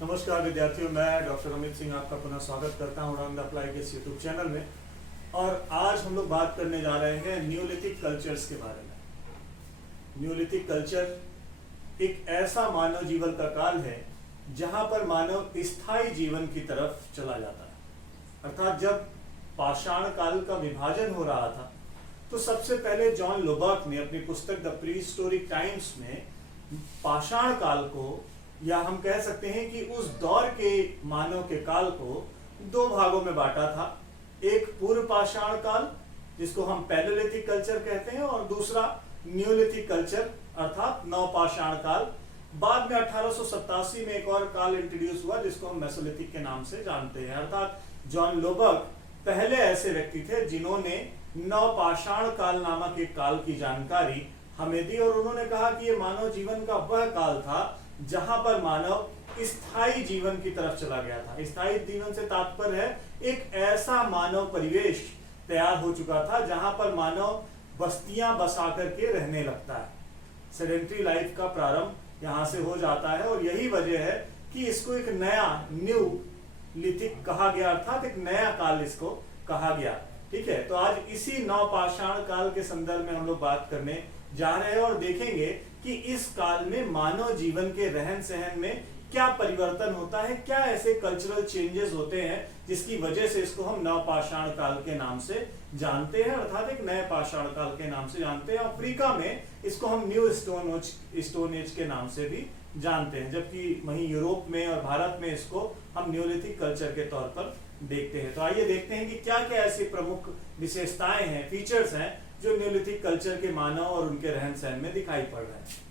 नमस्कार विद्यार्थियों, मैं डॉक्टर अमित सिंह आपका पुनः स्वागत करता हूँ उड़ान द अप्लाई के इस यूट्यूब चैनल में। और आज हम लोग बात करने जा रहे हैं न्यूलिथिक कल्चर्स के बारे में। न्यूलिथिक कल्चर एक ऐसा मानव जीवन का काल है जहाँ पर मानव स्थायी जीवन की तरफ चला जाता है। अर्थात जब पाषाण काल का विभाजन हो रहा था तो सबसे पहले जॉन लोबर्ट ने अपनी पुस्तक द प्रीहिस्टोरिक टाइम्स में पाषाण काल को, या हम कह सकते हैं कि उस दौर के मानव के काल को दो भागों में बांटा था। एक पूर्व पाषाण काल जिसको हम पैलेलिथिक कल्चर कहते हैं, और दूसरा न्यूलिथिक कल्चर अर्थात नवपाषाण काल। बाद में 1887 में एक और काल इंट्रोड्यूस हुआ जिसको हम मेसोलिथिक के नाम से जानते हैं। अर्थात जॉन लोबर्ट पहले ऐसे व्यक्ति थे जिन्होंने नवपाषाण काल नामक एक काल की जानकारी हमें दी, और उन्होंने कहा कि ये मानव जीवन का वह काल था जहां पर मानव स्थायी जीवन की तरफ चला गया था। स्थायी जीवन से तात्पर्य है एक ऐसा मानव परिवेश तैयार हो चुका था जहां पर मानव बस्तियां बसा करके रहने लगता है। सेडेंट्री लाइफ का प्रारंभ यहां से हो जाता है, और यही वजह है कि इसको एक नया न्यू लिथिक कहा गया, अर्थात एक नया काल इसको कहा गया। ठीक है, तो आज इसी नवपाषाण काल के संदर्भ में हम लोग बात करने जा रहे हैं और देखेंगे कि इस काल में मानव जीवन के रहन सहन में क्या परिवर्तन होता है, क्या ऐसे कल्चरल चेंजेस होते हैं जिसकी वजह से इसको हम नवपाषाण काल के नाम से जानते हैं, अर्थात एक नए पाषाण काल के नाम से जानते हैं। अफ्रीका में इसको हम न्यू स्टोन एज के नाम से भी जानते हैं, जबकि वहीं यूरोप में और भारत में इसको हम न्यूलिथिक कल्चर के तौर पर देखते हैं। तो आइए देखते हैं कि क्या क्या ऐसी प्रमुख विशेषताएं हैं, फीचर्स हैं जो न्यूलिथिक कल्चर के मानव और उनके रहन सहन में दिखाई पड़ रहे हैं।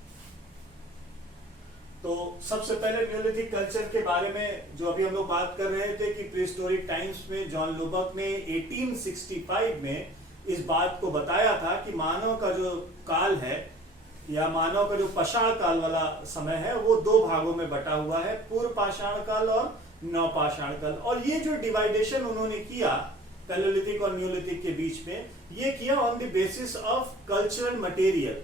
तो सबसे पहले न्यूलिथिक कल्चर के बारे में जो अभी हम लोग बात कर रहे थे कि प्रीहिस्टोरिक टाइम्स में जॉन लोबर्ट ने 1865 में इस बात को बताया था कि मानव का जो काल है या मानव का जो पाषाण काल वाला समय है वो दो भागों में बटा हुआ है, पूर्व पाषाण काल और नवपाषाण काल। और ये जो डिवाइडेशन उन्होंने किया पैलेलिथिक और न्यूलिथिक के बीच में, ये किया on the basis of cultural material,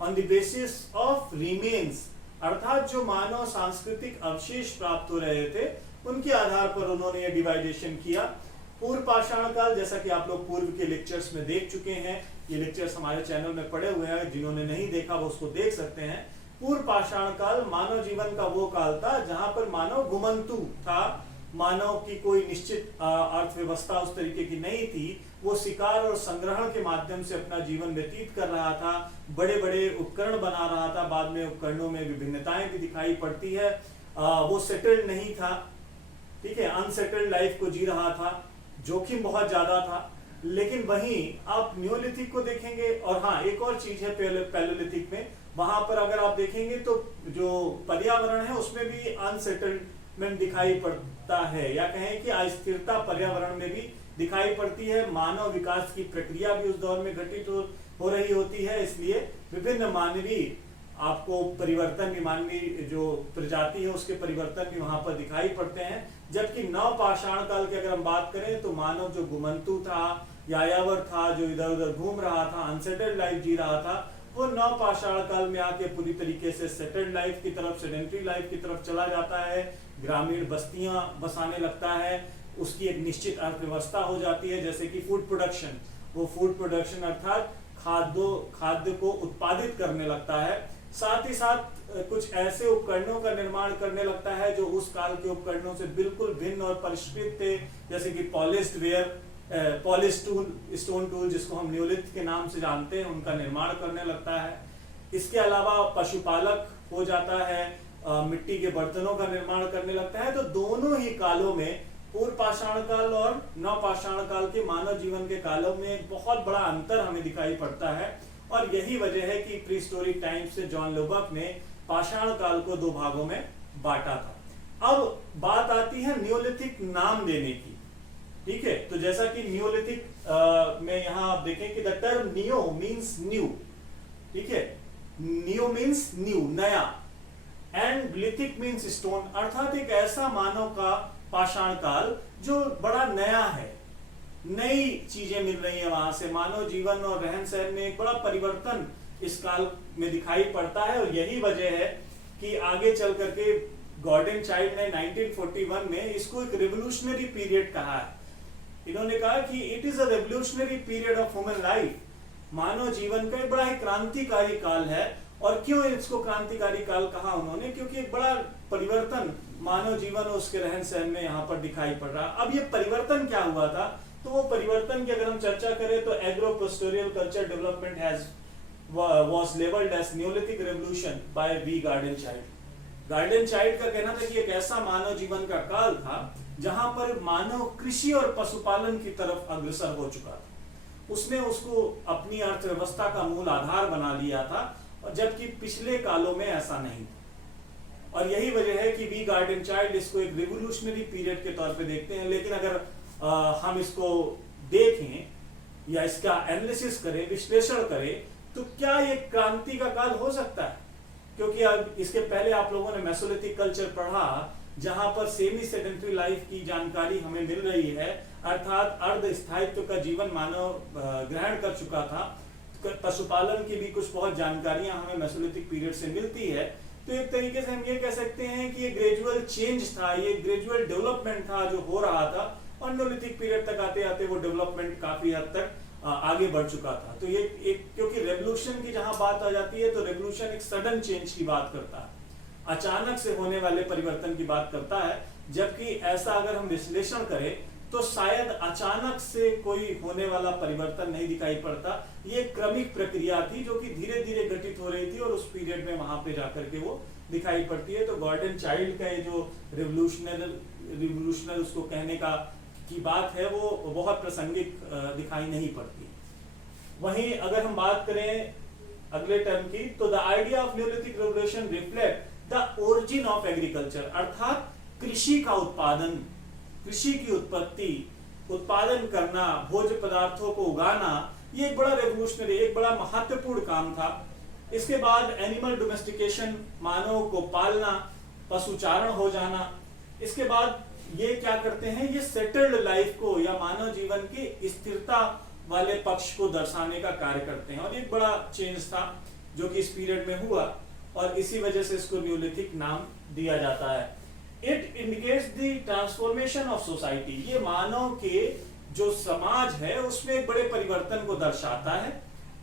on the basis of remains, अर्थात जो मानव सांस्कृतिक अवशेष प्राप्त हो रहे थे उनके आधार पर उन्होंने ये डिवाइडेशन किया। पूर्व पाषाण काल, जैसा कि आप लोग पूर्व के लेक्चर्स में देख चुके हैं, ये लेक्चर्स हमारे चैनल में पड़े हुए हैं, जिन्होंने नहीं देखा वो उसको देख सकते हैं। पूर्व पाषाण काल मानव जीवन का वो काल था जहां पर मानव घुमंतु था, मानव की कोई निश्चित अर्थव्यवस्था उस तरीके की नहीं थी, वो शिकार और संग्रहण के माध्यम से अपना जीवन व्यतीत कर रहा था, बड़े बड़े उपकरण बना रहा था। बाद में उपकरणों में विभिन्नताएं भी दिखाई पड़ती है। वो सेटल्ड नहीं था, ठीक है, अनसेटल्ड लाइफ को जी रहा था, जोखिम बहुत ज्यादा था। लेकिन वहीं आप न्यूलिथिक को देखेंगे, और हाँ एक और चीज है पैलेलिथिक में, वहां पर अगर आप देखेंगे तो जो पर्यावरण है उसमें भी अनसेटलमेंट दिखाई पड़ता है, या कहें कि अस्थिरता पर्यावरण में भी दिखाई पड़ती है। मानव विकास की प्रक्रिया भी उस दौर में घटित हो रही होती है, इसलिए विभिन्न मानवीय आपको परिवर्तन भी, मानवीय जो प्रजाति है उसके परिवर्तन भी वहां पर दिखाई पड़ते हैं। जबकि नवपाषाण काल की अगर हम बात करें तो मानव जो घुमंतु था, यायावर था, जो इधर उधर घूम रहा था, अनसेटल्ड लाइफ जी रहा था, वो नवपाषाण काल में आके पूरी तरीके से सेटल्ड लाइफ की तरफ, सेडेंट्री लाइफ की तरफ चला जाता है, ग्रामीण बस्तियां बसाने लगता है, उसकी एक निश्चित अर्थव्यवस्था हो जाती है, जैसे कि फूड प्रोडक्शन। वो फूड प्रोडक्शन अर्थात खाद्य को उत्पादित करने लगता है। साथ ही साथ कुछ ऐसे उपकरणों का निर्माण करने लगता है जो उस काल के उपकरणों से बिल्कुल भिन्न और परिष्कृत थे, जैसे कि polished where, polish tool, stone tool जिसको हम न्यूलिथ के नाम से जानते हैं, उनका निर्माण करने लगता है। इसके अलावा पशुपालक हो जाता है, मिट्टी के बर्तनों का निर्माण करने लगता है। तो दोनों ही कालों में, पूर्व पाषाण काल और नवपाषाण काल के मानव जीवन के कालों में एक बहुत बड़ा अंतर हमें दिखाई पड़ता है, और यही वजह है कि प्रीहिस्टोरिक टाइम्स से जॉन लोबर्ट ने पाषाण काल को दो भागों में बांटा था। अब बात आती है न्यूलिथिक नाम देने की, ठीक है। तो जैसा कि न्यूलिथिक में यहां आप देखें कि the term neo means new, ठीक है, नियो मींस न्यू, नया, एंड लिथिक मींस स्टोन, अर्थात एक ऐसा मानव का पाषाण काल जो बड़ा नया है, नई चीजें मिल रही है वहां से, मानव जीवन और रहन सहन में एक बड़ा परिवर्तन इस काल में दिखाई पड़ता है। और यही वजह है कि आगे चल करके गॉर्डन चाइल्ड ने 1941 में इसको एक रिवोल्यूशनरी पीरियड कहा है। इन्होंने कहा कि it is a revolutionary period of human life, मानव जीवन का एक बड़ा ही क्रांतिकारी काल है। और क्यों इसको क्रांतिकारी काल कहा उन्होंने, क्योंकि एक बड़ा परिवर्तन मानव जीवन और उसके रहन सहन में यहाँ पर दिखाई पड़ रहा। अब ये परिवर्तन क्या हुआ था, तो वो परिवर्तन की अगर हम चर्चा करें तो agro pastoral culture development has was labeled as Neolithic Revolution by V. Garden Child. Gordon Childe का कहना था कि एक ऐसा मानव जीवन का काल था जहां पर मानव कृषि और पशुपालन की तरफ अग्रसर हो चुका था। उसने उसको अपनी अर्थव्यवस्था का मूल आधार बना लिया था, और जबकि पिछले कालों में ऐसा नहीं था। और यही वजह है कि वी गार्डन चाइल्ड इसको एक रिवोल्यूशनरी पीरियड के तौर पे देखते हैं। लेकिन अगर हम इसको देखें या इसका एनालिसिस करें, विश्लेषण करें, तो क्या ये क्रांति का काल हो सकता है? क्योंकि अब इसके पहले आप लोगों ने मेसोलिथिक कल्चर पढ़ा, जहां पर सेमी सेडेंटरी लाइफ की जानकारी हमें मिल रही है, अर्थात अर्ध स्थायित्व का जीवन मानव ग्रहण कर चुका था। पशुपालन की भी कुछ बहुत जानकारियां हमें मेसोलिथिक पीरियड से मिलती है। तो एक तरीके से हम ये कह सकते हैं कि ये ग्रेजुअल चेंज था, ये ग्रेजुअल डेवलपमेंट था जो हो रहा था, और न्योलिथिक पीरियड तक आते आते वो डेवलपमेंट काफी हद तक आगे बढ़ चुका था। तो ये एक, क्योंकि रेवोल्यूशन की जहां बात आ जाती है तो रेवोल्यूशन एक सडन चेंज की बात करता है, अचानक से होने वाले परिवर्तन की बात करता है। जबकि ऐसा अगर हम विश्लेषण करें तो शायद अचानक से कोई होने वाला परिवर्तन नहीं दिखाई पड़ता। ये क्रमिक प्रक्रिया थी जो कि धीरे धीरे घटित हो रही थी, और उस पीरियड में वहां पे जाकर के वो दिखाई पड़ती है। तो गॉर्डन चाइल्ड का ये जो रिवोल्यूशनल उसको कहने का की बात है, वो बहुत प्रासंगिक दिखाई नहीं पड़ती। वहीं अगर हम बात करें अगले टर्म की, तो the idea of Neolithic revolution reflect the origin of agriculture, अर्थात कृषि का उत्पादन, कृषि की उत्पत्ति, उत्पादन करना, भोज्य पदार्थों को उगाना, ये एक बड़ा रेवोल्यूशनरी, एक बड़ा महत्वपूर्ण काम था। इसके बाद एनिमल डोमेस्टिकेशन, मानव को पालना, पशुचारण हो जाना। इसके बाद ये क्या करते हैं, ये सेटल्ड लाइफ को या मानव जीवन की स्थिरता वाले पक्ष को दर्शाने का कार्य करते हैं। और एक बड़ा चेंज था जो कि इस पीरियड में हुआ, और इसी वजह से इसको न्योलिथिक नाम दिया जाता है। It indicates the transformation of society, ये मानव के जो समाज है उसमें एक बड़े परिवर्तन को दर्शाता है।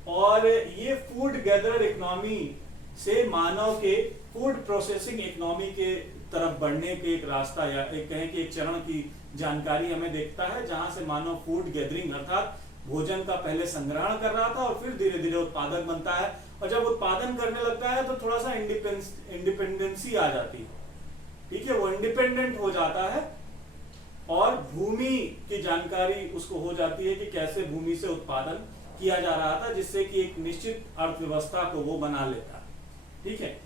और ये फूड गैदरर इकोनॉमी से मानव के फूड प्रोसेसिंग इकोनॉमी के तरफ बढ़ने के एक रास्ता, या एक कहें कि एक चरण की जानकारी हमें देखता है, जहां से मानव फूड गैदरिंग अर्थात भोजन का पहले संग्रहण कर रहा था और फिर धीरे धीरे उत्पादक बनता है। और जब उत्पादन करने लगता है तो थोड़ा सा इंडिपेंडेंसी आ जाती है, ठीक है, वो इंडिपेंडेंट हो जाता है, और भूमि की जानकारी उसको हो जाती है कि कैसे भूमि से उत्पादन किया जा रहा था, जिससे कि एक निश्चित अर्थव्यवस्था को वो बना लेता, ठीक है।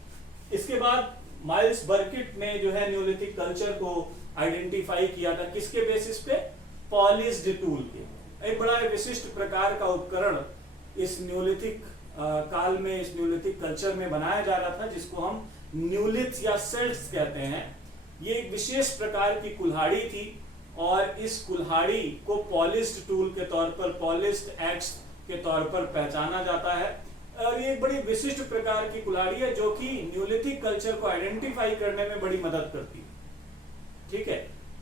इसके बाद माइल्स बर्किट ने जो है न्योलिथिक कल्चर को आइडेंटिफाई किया था, किसके बेसिस पे, पॉलिश्ड टूल के। एक बड़ा विशिष्ट प्रकार का उपकरण इस न्योलिथिक काल में, इस न्योलिथिक कल्चर में बनाया जा रहा था, जिसको हम न्यूलिथ या सेल्ट्स कहते हैं। ये एक विशेष प्रकार की कुल्हाड़ी थी, और इस कुल्हाड़ी को पॉलिश्ड टूल के तौर पर, पॉलिश्ड एक्स के तौर पर पहचाना जाता है। और ये एक बड़ी विशिष्ट प्रकार की कुल्हाड़ी है जो कि न्योलिथिक कल्चर को आइडेंटिफाई करने में बड़ी मदद करती है, ठीक है।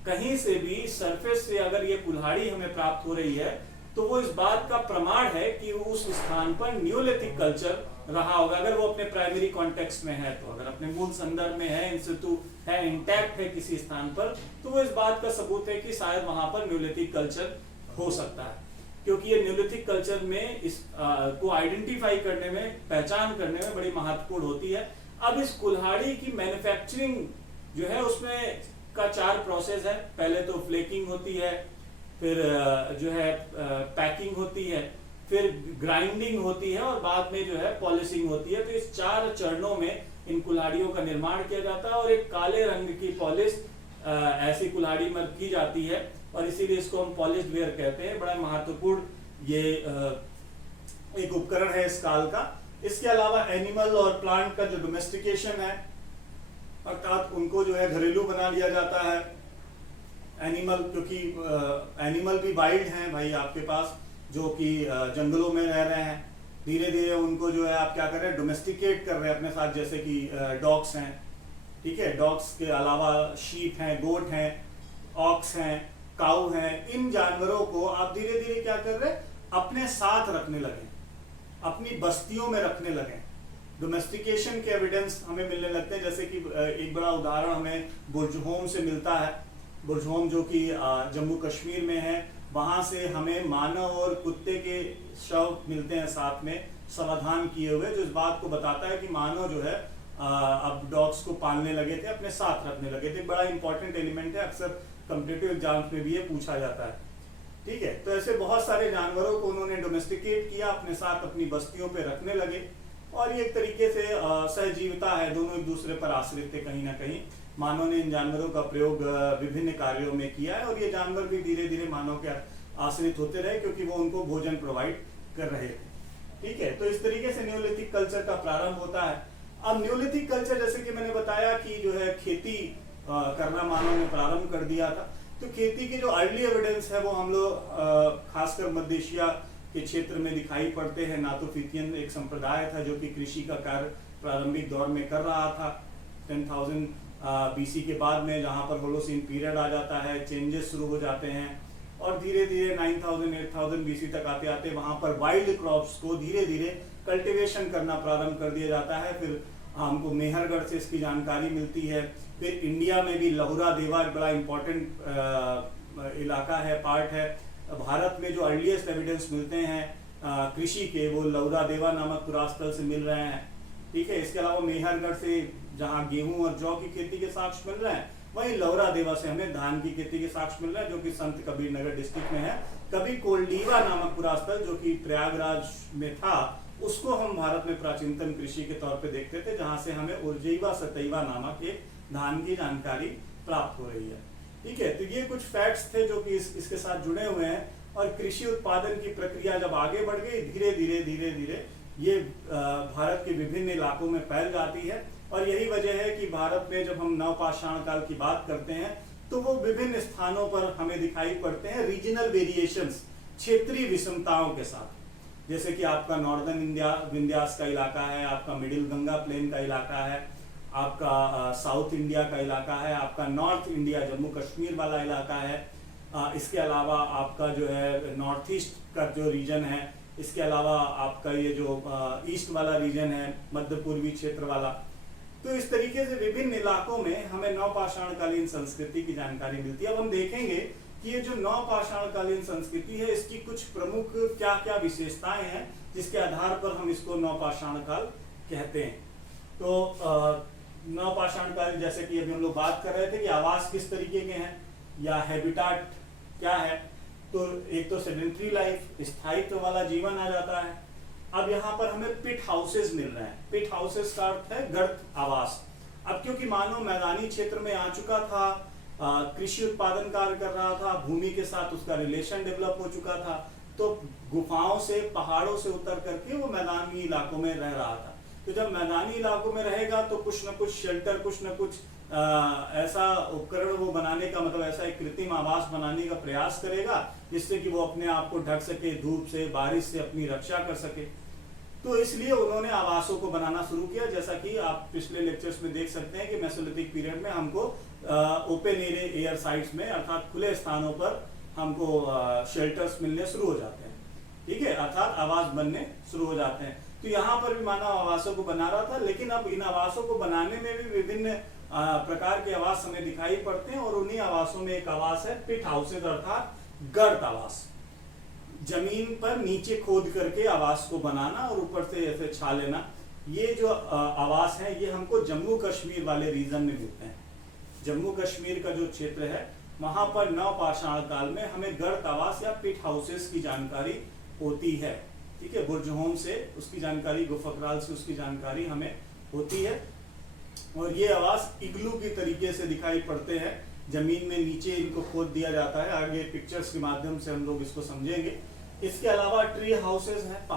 कहीं से भी सरफेस से अगर ये कुल्हाड़ी हमें प्राप्त हो रही है तो वो इस बात का प्रमाण है कि उस स्थान पर न्योलिथिक कल्चर रहा होगा, अगर वो अपने प्राइमरी कॉन्टेक्स्ट में है। तो अगर अपने मूल संदर्भ में है, इन सितु है, इंटैक्ट है किसी स्थान पर, तो वो इस बात का सबूत है कि शायद वहां पर न्योलिथिक कल्चर हो सकता है। क्योंकि ये न्योलिथिक कल्चर में इस को आइडेंटिफाई करने में, पहचान करने में बड़ी महत्वपूर्ण होती है। अब इस कुल्हाड़ी की मैन्युफैक्चरिंग जो है उसमें का 4 प्रोसेस है। पहले तो फ्लेकिंग होती है, फिर जो है पैकिंग होती है, फिर ग्राइंडिंग होती है, और बाद में जो है पॉलिशिंग होती है। तो इस 4 चरणों में इन कुल्हाड़ियों का निर्माण किया जाता है, और एक काले रंग की पॉलिश ऐसी कुल्हाड़ी में की जाती है, और इसीलिए इसको हम पॉलिश्ड वेयर कहते हैं। बड़ा महत्वपूर्ण ये एक उपकरण है इस काल का। इसके अलावा एनिमल और प्लांट का जो डोमेस्टिकेशन है, अर्थात उनको जो है घरेलू बना लिया जाता है। एनिमल, क्योंकि एनिमल भी वाइल्ड हैं भाई आपके पास, जो कि जंगलों में रह रहे हैं, धीरे धीरे उनको जो है आप क्या कर रहे हैं, डोमेस्टिकेट कर रहे हैं अपने साथ, जैसे कि डॉग्स हैं, ठीक है, डॉग्स के अलावा शीप हैं, गोट हैं, ऑक्स हैं, काऊ हैं, इन जानवरों को आप धीरे धीरे क्या कर रहे हैं, अपने साथ रखने लगे, अपनी बस्तियों में रखने लगे। डोमेस्टिकेशन के एविडेंस हमें मिलने लगते हैं, जैसे कि एक बड़ा उदाहरण हमें बुर्जहोम से मिलता है। बुर्जहोम जो कि जम्मू कश्मीर में है, वहां से हमें मानव और कुत्ते के शव मिलते हैं साथ में समाधान किए हुए, जो इस बात को बताता है कि मानव जो है अब डॉग्स को पालने लगे थे, अपने साथ रखने लगे थे। बड़ा इंपॉर्टेंट एलिमेंट है, अक्सर कॉम्पिटिटिव एग्जाम्स में भी ये पूछा जाता है। ठीक है, तो ऐसे बहुत सारे जानवरों को उन्होंने डोमेस्टिकेट किया, अपने साथ अपनी बस्तियों पे रखने लगे, और ये एक तरीके से सहजीविता है, दोनों एक दूसरे पर आश्रित थे कहीं ना कहीं। मानव ने इन जानवरों का प्रयोग विभिन्न कार्यों में किया है, और ये जानवर भी धीरे धीरे मानव के आश्रित होते रहे, क्योंकि वो उनको भोजन प्रोवाइड कर रहे थे। ठीक है, तो इस तरीके से न्यूलिथिक कल्चर का प्रारंभ होता है। अब न्यूलिथिक कल्चर, जैसे कि मैंने बताया कि जो है खेती करना मानव ने प्रारंभ कर दिया था, तो खेती की जो अर्ली एविडेंस है वो हम लोग खासकर मध्य एशिया के क्षेत्र में दिखाई पड़ते हैं। नातोफिथियन एक संप्रदाय था जो कि कृषि का कार्य प्रारंभिक दौर में कर रहा था 10,000 बीसी के बाद में, जहां पर होलोसीन पीरियड आ जाता है, चेंजेस शुरू हो जाते हैं, और धीरे धीरे 9,000 8,000 बीसी तक आते आते वहां पर वाइल्ड क्रॉप्स को धीरे धीरे कल्टीवेशन करना प्रारंभ कर दिया जाता है। फिर हमको मेहरगढ़ से इसकी जानकारी मिलती है। फिर इंडिया में भी लहुरा देवा एक बड़ा इंपॉर्टेंट इलाका है, पार्ट है। भारत में जो अर्लीस्ट एविडेंस मिलते हैं कृषि के, वो लहुरा देवा नामक पुरास्थल से मिल रहे हैं। ठीक है, इसके अलावा मेहरगढ़ से जहाँ गेहूं और जौ की खेती के साक्ष्य मिल रहे हैं, वहीं लहुरा देवा से हमें धान की खेती के साक्ष्य मिल रहे हैं, जो कि संत कबीर नगर डिस्ट्रिक्ट में है। कभी कोल्डीवा नामक पुरास्थल जो कि प्रयागराज में था, उसको हम भारत में प्राचीनतम कृषि के तौर पे देखते थे, जहां से हमें उर्जैवा सतैवा नामक एक धान की जानकारी प्राप्त हो रही है। ठीक है, तो ये कुछ फैक्ट्स थे जो कि इसके साथ जुड़े हुए हैं। और कृषि उत्पादन की प्रक्रिया जब आगे बढ़ गई, धीरे धीरे ये भारत के विभिन्न इलाकों में फैल जाती है। और यही वजह है कि भारत में जब हम नवपाषाण काल की बात करते हैं, तो वो विभिन्न स्थानों पर हमें दिखाई पड़ते हैं रीजनल वेरिएशंस, क्षेत्रीय विषमताओं के साथ। जैसे कि आपका नॉर्दर्न इंडिया विंध्यास का इलाका है, आपका मिडिल गंगा प्लेन का इलाका है, आपका साउथ इंडिया का इलाका है, आपका नॉर्थ इंडिया जम्मू कश्मीर वाला इलाका है, इसके अलावा आपका जो है नॉर्थ ईस्ट का जो रीजन है, इसके अलावा आपका ये जो ईस्ट वाला रीजन है, मध्य पूर्वी क्षेत्र वाला। तो इस तरीके से विभिन्न इलाकों में हमें नवपाषाण कालीन संस्कृति की जानकारी मिलती है। अब हम देखेंगे कि ये जो नवपाषाण कालीन संस्कृति है, इसकी कुछ प्रमुख क्या क्या विशेषताएं हैं जिसके आधार पर हम इसको नवपाषाण काल कहते हैं। तो नवपाषाण काल, जैसे कि अभी हम लोग बात कर रहे थे कि आवास किस तरीके के हैं या हैबिटाट क्या है, तो एक तो सेडेंटरी लाइफ, स्थायित्व वाला जीवन आ जाता है। अब यहाँ पर हमें पिट हाउसेस मिल रहे हैं। पिट हाउसेस का अर्थ है गर्त आवास। अब क्योंकि मानव मैदानी क्षेत्र में आ चुका था, कृषि उत्पादन कार्य कर रहा था, भूमि के साथ उसका रिलेशन डेवलप हो चुका था, तो गुफाओं से, पहाड़ों से उतर करके वो मैदानी इलाकों में रह रहा था। तो जब मैदानी इलाकों में रहेगा तो कुछ न कुछ शेल्टर, कुछ न कुछ ऐसा उपकरण वो बनाने का, मतलब ऐसा एक कृत्रिम आवास बनाने का प्रयास करेगा जिससे कि वो अपने आप को ढक सके, धूप से, बारिश से अपनी रक्षा कर सके। तो इसलिए उन्होंने आवासों को बनाना शुरू किया। जैसा कि आप पिछले लेक्चर्स में देख सकते हैं कि मेसोलिथिक पीरियड में हमको ओपन एयर साइट्स में, अर्थात खुले स्थानों पर हमको शेल्टर्स मिलने शुरू हो जाते हैं। ठीक है, अर्थात आवास बनने शुरू हो जाते हैं। तो यहाँ पर भी मानव आवासों को बना रहा था, लेकिन अब इन आवासों को बनाने में भी विभिन्न प्रकार के आवास हमें दिखाई पड़ते हैं। और उन्हीं आवासों में एक आवास है पिट हाउसेज, अर्थात गर्त आवास। जमीन पर नीचे खोद करके आवास को बनाना और ऊपर से ऐसे छा लेना। ये जो आवास है ये हमको जम्मू कश्मीर वाले रीजन में मिलते हैं। जम्मू कश्मीर का जो क्षेत्र है वहां पर नवपाषाण काल में हमें गर्त आवास या पिट हाउसेस की जानकारी होती है। ठीक है, बुर्जहोम से उसकी जानकारी, गुफकराल से उसकी जानकारी हमें होती है। और ये आवास इग्लू की तरीके से दिखाई पड़ते हैं, जमीन में नीचे इनको खोद दिया जाता है। आगे पिक्चर्स के माध्यम से हम लोग इसको समझेंगे। इसके अलावा ट्री हाउसेस हैं।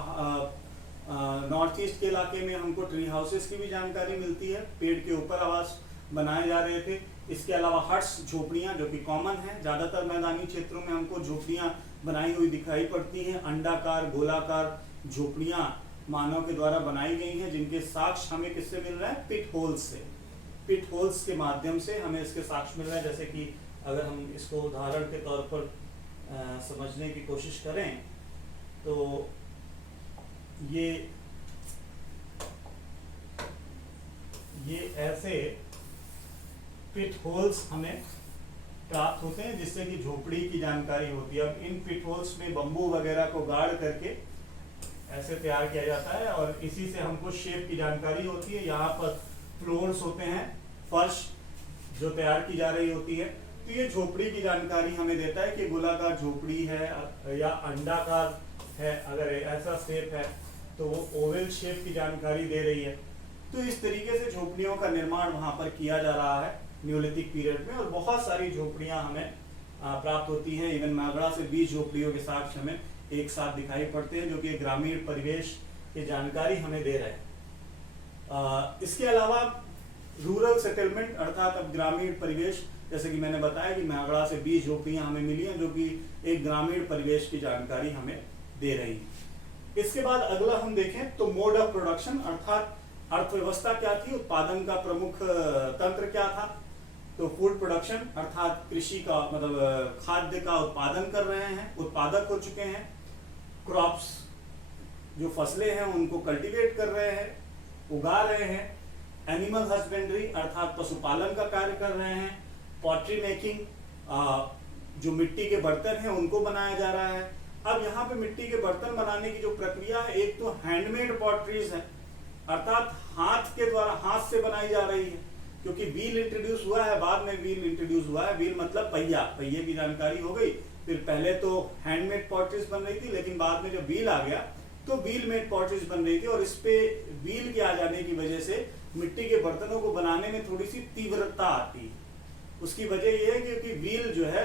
नॉर्थ ईस्ट के इलाके में हमको ट्री हाउसेस की भी जानकारी मिलती है, पेड़ के ऊपर आवास बनाए जा रहे थे। इसके अलावा हट्स, झोपड़ियां, जो कि कॉमन है, ज्यादातर मैदानी क्षेत्रों में हमको झोपड़ियां बनाई हुई दिखाई पड़ती हैं। अंडाकार, गोलाकार झोपड़ियां मानव के द्वारा बनाई गई हैं, जिनके साक्ष्य हमें किससे मिल रहे हैं? पिट होल्स से। पिट होल्स के माध्यम से हमें इसके साक्ष्य मिल रहे हैं। जैसे कि अगर हम इसको उदाहरण के तौर पर समझने की कोशिश करें तो ये ऐसे पिट होल्स हमें प्राप्त होते हैं जिससे कि झोपड़ी की जानकारी होती है। अब इन पिट होल्स में बम्बू वगैरह को गाड़ करके ऐसे तैयार किया जाता है और इसी से हमको शेप की जानकारी होती है। यहाँ पर फ्लोर्स होते हैं, फर्श जो तैयार की जा रही होती है। तो ये झोपड़ी की जानकारी हमें देता है कि गोलाकार झोपड़ी है या अंडाकार है। अगर ऐसा शेप है तो वो ओवल शेप की जानकारी दे रही है। तो इस तरीके से झोपड़ियों का निर्माण वहाँ पर किया जा रहा है न्यूलिथिक पीरियड में, और बहुत सारी झोपड़ियाँ हमें प्राप्त होती हैं। इवन मागड़ा से 20 झोपड़ियों के साथ हमें एक साथ दिखाई पड़ते हैं जो कि ग्रामीण परिवेश की जानकारी हमें दे रहे हैं। इसके अलावा रूरल सेटलमेंट अर्थात अब ग्रामीण परिवेश, जैसे कि मैंने बताया कि मागड़ा से 20 झोपड़ियाँ हमें मिली हैं जो कि एक ग्रामीण परिवेश की जानकारी हमें दे रही है। इसके बाद अगला हम देखें तो मोड ऑफ प्रोडक्शन अर्थात अर्थव्यवस्था क्या थी, उत्पादन का प्रमुख तंत्र क्या था। तो फूड प्रोडक्शन अर्थात कृषि का मतलब खाद्य का उत्पादन कर रहे हैं, उत्पादक हो चुके हैं। क्रॉप्स जो फसलें हैं उनको कल्टीवेट कर रहे हैं, उगा रहे हैं। एनिमल हस्बेंड्री अर्थात पशुपालन का कार्य कर रहे हैं। पॉटरी मेकिंग, जो मिट्टी के बर्तन हैं उनको बनाया जा रहा है। अब यहाँ पे मिट्टी के बर्तन बनाने की जो प्रक्रिया है, एक तो हैंडमेड पॉटरीज है अर्थात हाथ के द्वारा, हाथ से बनाई जा रही है, क्योंकि व्हील इंट्रोड्यूस हुआ है, बाद में व्हील इंट्रोड्यूस हुआ है। व्हील मतलब पहिया, पहिए की जानकारी हो गई। फिर पहले तो हैंडमेड पॉटरीज बन रही थी, लेकिन बाद में जब व्हील आ गया तो व्हील मेड पॉटरीज बन रही थी, और इस पे व्हील के आ जाने की वजह से मिट्टी के बर्तनों को बनाने में थोड़ी सी तीव्रता आती है। उसकी वजह यह है क्योंकि व्हील जो है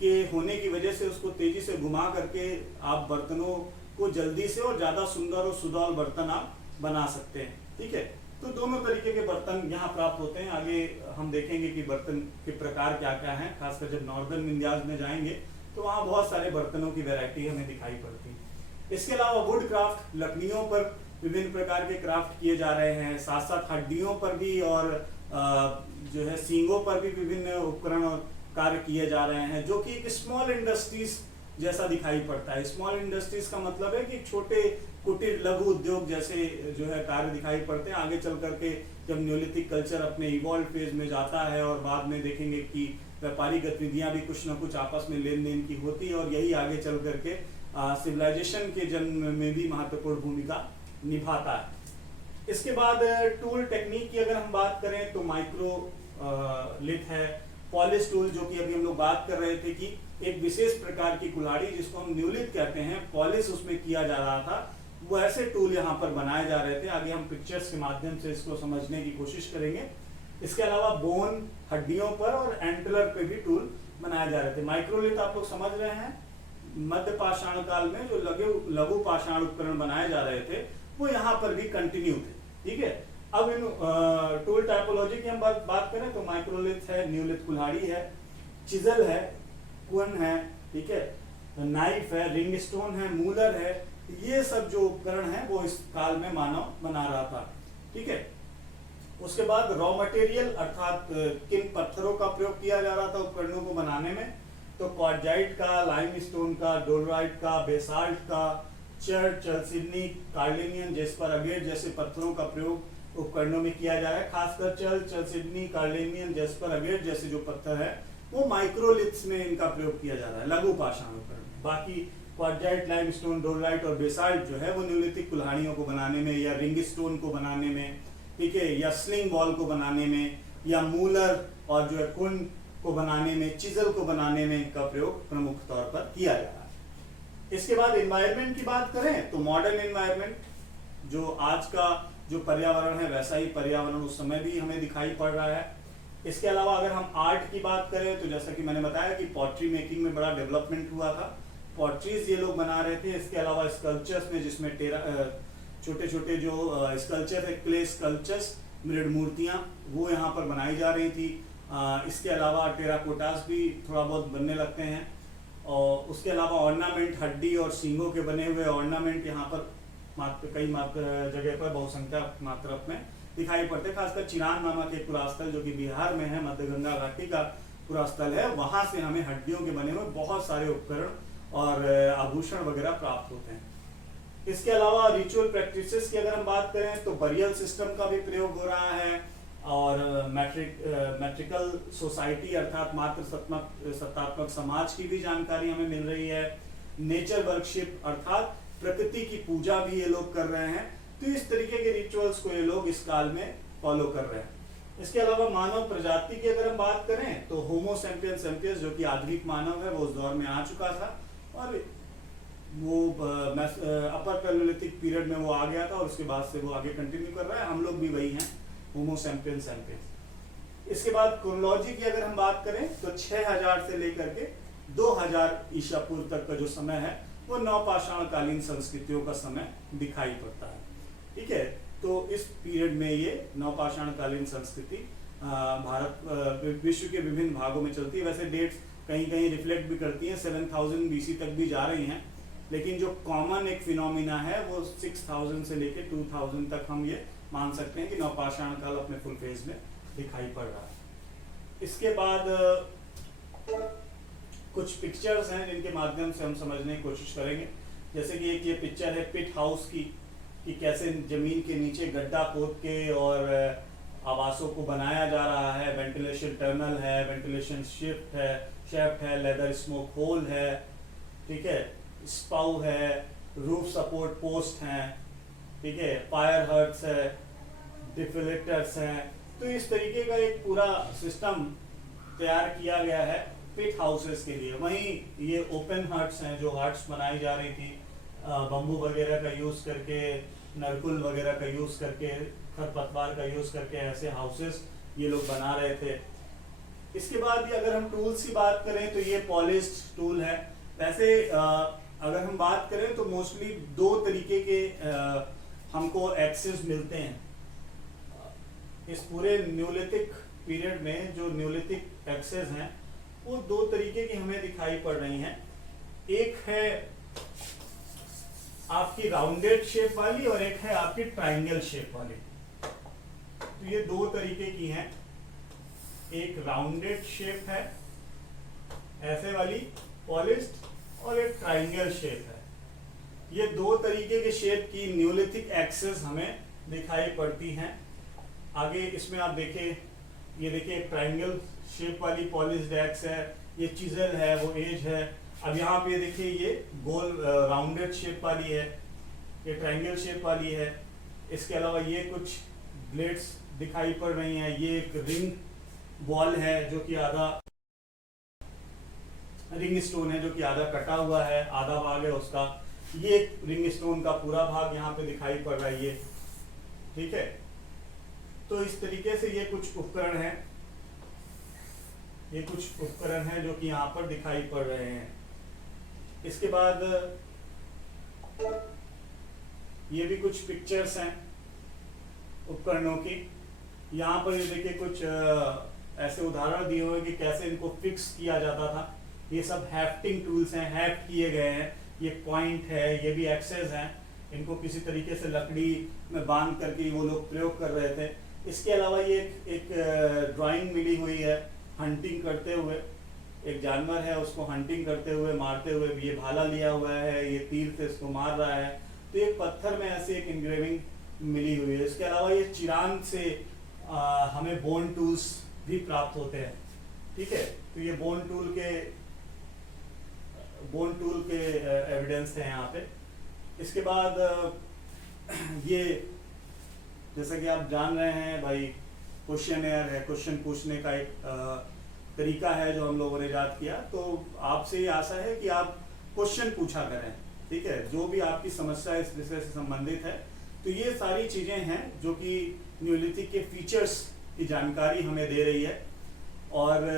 के होने की वजह से उसको तेजी से घुमा करके आप बर्तनों को जल्दी से और ज्यादा सुंदर और सुडौल बर्तन आप बना सकते हैं। ठीक है, तो दोनों तरीके के बर्तन यहाँ प्राप्त होते हैं। आगे हम देखेंगे कि बर्तन के प्रकार क्या क्या हैं, खासकर जब नॉर्दर्न विंध्याज में जाएंगे तो वहाँ बहुत सारे बर्तनों की वैरायटी हमें दिखाई पड़ती है। इसके अलावा वुड क्राफ्ट, लकड़ियों पर विभिन्न प्रकार के क्राफ्ट किए जा रहे हैं। साथ साथ हड्डियों पर भी और जो है सींगों पर भी विभिन्न उपकरण और कार्य किए जा रहे हैं, जो कि एक स्मॉल इंडस्ट्रीज जैसा दिखाई पड़ता है। स्मॉल इंडस्ट्रीज का मतलब है कि छोटे कुटीर लघु उद्योग जैसे जो है कार्य दिखाई पड़ते हैं। आगे चल करके जब न्यूलिथिक कल्चर अपने इवॉल्व फेज में जाता है और बाद में देखेंगे कि व्यापारिक गतिविधियां भी कुछ न कुछ आपस में लेन देन की होती है, और यही आगे चल करके सिविलाइजेशन के जन्म में भी महत्वपूर्ण भूमिका निभाता है। इसके बाद टूल टेक्निक की अगर हम बात करें तो माइक्रो लिथ है, पॉलिश टूल, जो कि अभी हम लोग बात कर रहे थे कि एक विशेष प्रकार की कुल्हाड़ी जिसको हम न्यूलिथ कहते हैं, पॉलिश उसमें किया जा रहा था, वो ऐसे टूल यहाँ पर बनाए जा रहे थे। आगे हम पिक्चर्स के माध्यम से इसको समझने की कोशिश करेंगे। इसके अलावा बोन, हड्डियों पर और एंटलर पे भी टूल बनाए जा रहे थे। माइक्रोलिथ आप लोग समझ रहे हैं, मध्य पाषाण काल में जो लघु पाषाण उपकरण बनाए जा रहे थे वो यहाँ पर भी कंटिन्यू थे। ठीक है, अब इन टूल टाइपोलॉजी की हम बात करें तो माइक्रोलिथ है, न्यूलिथ कुल्हाड़ी है, चिजल है, कुन है, ठीक है, नाइफ है, रिंग स्टोन है, मूलर है। ये सब जो उपकरण है वो इस काल में मानव बना रहा था। ठीक है, उसके बाद रॉ मटेरियल अर्थात किन पत्थरों का प्रयोग किया जा रहा था उपकरणों को बनाने में, तो क्वार्टजाइट का, लाइमस्टोन का, डोलराइट का, बेसाल्ट का, चलसिडनी, कार्लिनियन, जेस्पर, अगेट जैसे पत्थरों का प्रयोग उपकरणों में किया जा रहा है। खासकर चलसिडनी, कार्लिनियन, जेस्पर, अगेट जैसे जो पत्थर है वो माइक्रोलिथ्स में इनका प्रयोग किया जा रहा है, लघु पाषाण उपकरण। बाकी क्वार्टजाइट, लाइमस्टोन, डोलराइट और बेसाल्ट जो है वो न्यूलिथिक कुल्हाड़ियों को बनाने में या रिंग स्टोन को बनाने में, ठीक है, या स्लिंग बॉल को बनाने में, या मूलर और जो है कुन को बनाने में, चिजल को बनाने में इनका प्रयोग प्रमुख तौर पर किया जा रहा है। इसके बाद एनवायरनमेंट की बात करें तो मॉडर्न एनवायरनमेंट, जो आज का जो पर्यावरण है वैसा ही पर्यावरण उस समय भी हमें दिखाई पड़ रहा है। इसके अलावा अगर हम आर्ट की बात करें तो जैसा कि मैंने बताया कि पॉटरी मेकिंग में बड़ा डेवलपमेंट हुआ था, पॉटरीज ये लोग बना रहे थे। इसके अलावा स्कल्पचर्स में जिसमें छोटे छोटे जो स्कल्पचर है, क्ले स्कल्पचर्स, मृद मूर्तियां वो यहाँ पर बनाई जा रही थी। इसके अलावा टेराकोटास भी थोड़ा बहुत बनने लगते हैं, और उसके अलावा ऑर्नामेंट, हड्डी और सींगों के बने हुए ऑर्नामेंट यहाँ पर कई जगह पर बहुसंख्या मात्रा में दिखाई पड़ते हैं। खासकर चिरान नामक एक पुरास्थल जो कि बिहार में है, मध्य गंगा घाटी का पुरास्थल है, वहां से हमें हड्डियों के बने हुए बहुत सारे उपकरण और आभूषण वगैरह प्राप्त होते हैं। इसके अलावा रिचुअल प्रैक्टिसेस की अगर हम बात करें तो बरियल सिस्टम का भी प्रयोग हो रहा है, और मैट्रिकल सोसाइटी अर्थात मात्र सत्तात्मक समाज की भी जानकारी हमें मिल रही है। नेचर वर्कशिप अर्थात प्रकृति की पूजा भी ये लोग कर रहे हैं। तो इस तरीके के रिचुअल्स को ये लोग इस काल में फॉलो कर रहे हैं। इसके अलावा मानव प्रजाति की अगर हम बात करें तो होमो सेपियंस सेपियंस जो कि आधुनिक मानव है वो उस दौर में आ चुका था, और वो अपर पैलियोलिथिक पीरियड में वो आ गया था, और उसके बाद से वो आगे कंटिन्यू कर रहा है। हम लोग भी वही हैं, होमो सेपियंस सेपियंस। इसके बाद क्रोनोलॉजी की अगर हम बात करें तो 6000 से लेकर के 2000 ईसा पूर्व तक का जो समय है वो नवपाषाण कालीन संस्कृतियों का समय दिखाई पड़ता है। ठीक है, तो इस पीरियड में ये नवपाषाण कालीन संस्कृति भारत विश्व के विभिन्न भागों में चलती है। वैसे डेट्स कहीं कहीं रिफ्लेक्ट भी करती हैं, 7000 BC तक भी जा रही हैं, लेकिन जो कॉमन एक फिनोमिना है वो 6000 से लेकर 2000 तक हम ये मान सकते हैं कि नवपाषाण काल अपने फुल फेज में दिखाई पड़ रहा है। इसके बाद कुछ पिक्चर्स हैं जिनके माध्यम से हम समझने की कोशिश करेंगे। जैसे कि एक ये पिक्चर है पिट हाउस की, कि कैसे जमीन के नीचे गड्ढा खोद के और आवासों को बनाया जा रहा है। वेंटिलेशन टनल है, वेंटिलेशन शेफ्ट है, लेदर स्मोक होल है, ठीक है, स्पाउ है, रूफ सपोर्ट पोस्ट हैं, ठीक है, फायर हर्ट्स है, डिफिलेटर्स हैं। तो इस तरीके का एक पूरा सिस्टम तैयार किया गया है पिट हाउसेस के लिए। वहीं ये ओपन हर्ट्स हैं, जो हर्ट्स बनाई जा रही थी बम्बू वगैरह का यूज करके, नरकुल वगैरह का यूज करके, खरपतवार का यूज करके ऐसे हाउसेस ये लोग बना रहे थे। इसके बाद अगर हम टूल्स की बात करें तो ये पॉलिश्ड टूल है। वैसे अगर हम बात करें तो मोस्टली 2 तरीके के हमको एक्सेस मिलते हैं। इस पूरे न्यूलिथिक पीरियड में जो न्यूलिथिक एक्सेस हैं वो 2 तरीके की हमें दिखाई पड़ रही हैं। एक है आपकी राउंडेड शेप वाली और एक है आपकी ट्रायंगल शेप वाली। तो ये 2 तरीके की हैं, एक राउंडेड शेप है ऐसे वाली पॉलिश्ड, और एक ट्रायंगल शेप है। ये 2 तरीके के शेप की न्यूलिथिक एक्सेस हमें दिखाई पड़ती हैं। आगे इसमें आप देखिए, ये देखिए ट्रायंगल शेप वाली पॉलिश्ड एक्स है, ये चिजल है, वो एज है। अब यहाँ पे देखिए ये गोल राउंडेड शेप वाली है, ये ट्रायंगल शेप वाली है। इसके अलावा ये कुछ ब्लेड्स दिखाई पड़ रही हैं। ये एक रिंग वॉल है जो कि आधा रिंग स्टोन है जो कि आधा कटा हुआ है, आधा भाग है उसका। ये रिंग स्टोन का पूरा भाग यहाँ पे दिखाई पड़ रहा है ये, ठीक है। तो इस तरीके से ये कुछ उपकरण हैं, ये कुछ उपकरण हैं जो कि यहाँ पर दिखाई पड़ रहे हैं। इसके बाद ये भी कुछ पिक्चर्स हैं उपकरणों की। यहाँ पर ये देखिए कुछ ऐसे उदाहरण दिए हुए कि कैसे इनको फिक्स किया जाता था। ये सब हैफ्टिंग टूल्स हैं, हैफ्ट किए गए हैं। ये पॉइंट है, ये भी एक्सेस हैं, इनको किसी तरीके से लकड़ी में बांध करके वो लोग प्रयोग कर रहे थे। इसके अलावा ये एक ड्राइंग मिली हुई है हंटिंग करते हुए, एक जानवर है उसको हंटिंग करते हुए मारते हुए, ये भाला लिया हुआ है, ये तीर से इसको मार रहा है। तो एक पत्थर में ऐसे एक इंग्रेविंग मिली हुई है। इसके अलावा ये चिरान से हमें बोन टूल्स भी प्राप्त होते हैं, ठीक है। तो ये बोन टूल के एविडेंस है यहाँ पे। इसके बाद ये जैसा कि आप जान रहे हैं भाई, क्वेश्चनएयर है, क्वेश्चन पूछने का एक तरीका है जो हम लोगों ने याद किया। तो आपसे ये आशा है कि आप क्वेश्चन पूछा करें, ठीक है, जो भी आपकी समस्या इस विषय से संबंधित है। तो ये सारी चीजें हैं जो कि न्यूलिथिक के फीचर्स की जानकारी हमें दे रही है। और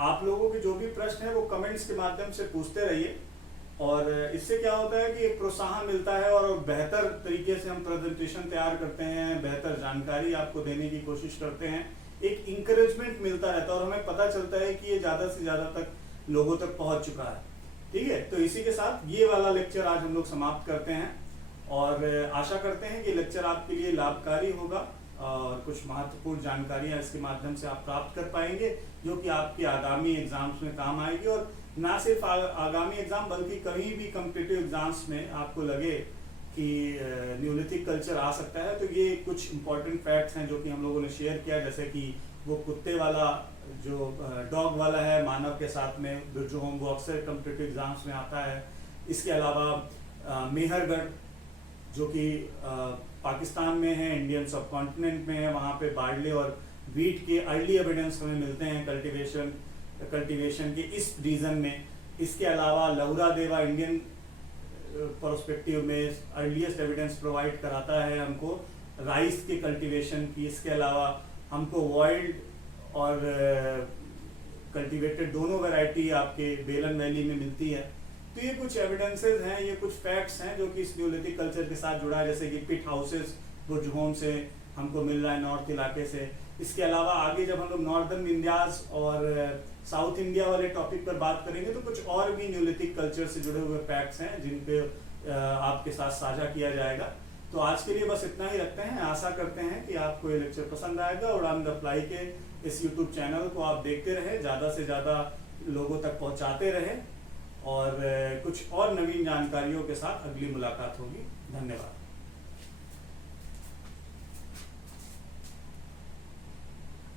आप लोगों के जो भी प्रश्न है वो कमेंट्स के माध्यम से पूछते रहिए, और इससे क्या होता है कि एक प्रोत्साहन मिलता है और बेहतर तरीके से हम प्रेजेंटेशन तैयार करते हैं, बेहतर जानकारी आपको देने की कोशिश करते हैं। एक इंकरेजमेंट मिलता रहता है और हमें पता चलता है कि ये ज़्यादा से ज़्यादा तक लोगों तक पहुंच चुका है, ठीक है। तो इसी के साथ ये वाला लेक्चर आज हम लोग समाप्त करते हैं, और आशा करते हैं कि लेक्चर आपके लिए लाभकारी होगा और कुछ महत्वपूर्ण जानकारियां इसके माध्यम से आप प्राप्त कर पाएंगे जो कि आपके आगामी एग्जाम्स में काम आएगी। और ना सिर्फ आगामी एग्जाम बल्कि कहीं भी कॉम्पिटिटिव एग्जाम्स में आपको लगे कि न्यूलिथिक कल्चर आ सकता है, तो ये कुछ इंपॉर्टेंट फैक्ट्स हैं जो कि हम लोगों ने शेयर किया, जैसे कि वो कुत्ते वाला जो डॉग वाला है मानव के साथ में जो हम वो अक्सर कॉम्पिटिटिव एग्जाम्स में आता है। इसके अलावा मेहरगढ़ जो कि पाकिस्तान में है, इंडियन सब कॉन्टिनेंट में है, वहाँ पे बार्ले और वीट के अर्ली एविडेंस हमें मिलते हैं कल्टीवेशन के इस रीजन में। इसके अलावा लौरा देवा इंडियन पर्सपेक्टिव में अर्लीस्ट एविडेंस प्रोवाइड कराता है हमको राइस के कल्टीवेशन की। इसके अलावा हमको वाइल्ड और कल्टीवेटेड दोनों वैरायटी आपके बेलन वैली में मिलती है। तो ये कुछ एविडेंसेस हैं, ये कुछ फैक्ट्स हैं जो कि इस न्यूलिथिक कल्चर के साथ जुड़ा है, जैसे कि पिट हाउसेस बुर्ज होम से हमको मिल रहा है नॉर्थ इलाके से। इसके अलावा आगे जब हम लोग नॉर्दर्न विंध्यास और साउथ इंडिया वाले टॉपिक पर बात करेंगे तो कुछ और भी न्यूलिथिक कल्चर से जुड़े हुए फैक्ट्स हैं जिनके आपके साथ साझा किया जाएगा। तो आज के लिए बस इतना ही रखते हैं। आशा करते हैं कि आपको ये लेक्चर पसंद आएगा और उड़ान द फ्लाई के इस यूट्यूब चैनल को आप देखते रहे, ज़्यादा से ज़्यादा लोगों तक पहुँचाते रहे और कुछ और नवीन जानकारियों के साथ अगली मुलाकात होगी। धन्यवाद।